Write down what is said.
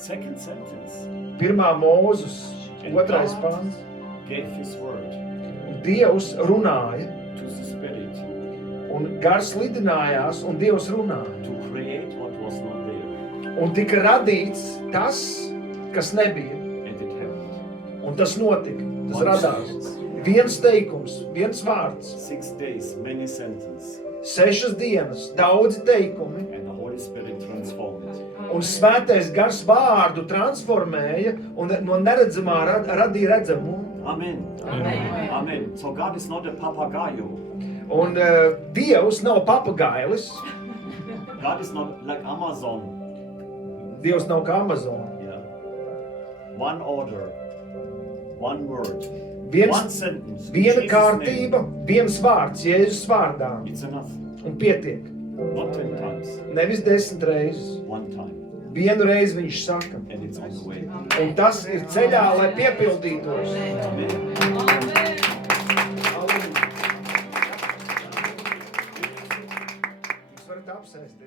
Second sentence. Pirmā Mūzes 2. pants. Gave his word Dievs runāja, to the Spirit un gars lidinājās, un Dievs runāja. to create what was not there. Un tika radīts tas, kas nebija. And it happened. Un tas notika, tas One radās. sentence. Viens teikums, viens vārds. 6 days, many sentences. 6 dienas, daudzi teikumi. And the Holy Spirit transformed it. Un svētais gars vārdu transformēja un no neredzamā radīja redzamu. Amen. Amen. Amen. So God is not a papagayo. Un Dievs nav papagailis. God is not like Amazon. Dievs nav kā Amazon. Yeah. One order, one word, Viens, one sentence. in viena Jesus' kārtība, name. viens vārds, Jēzus vārdā. It's enough. Un pietiek. Not 10 times. Nevis 10 reizes. One time. Vienu reizi viņš saka. And it's on the way. Un tas ir ceļā, lai piepildītos. Amen. Jūs varat apsēsties.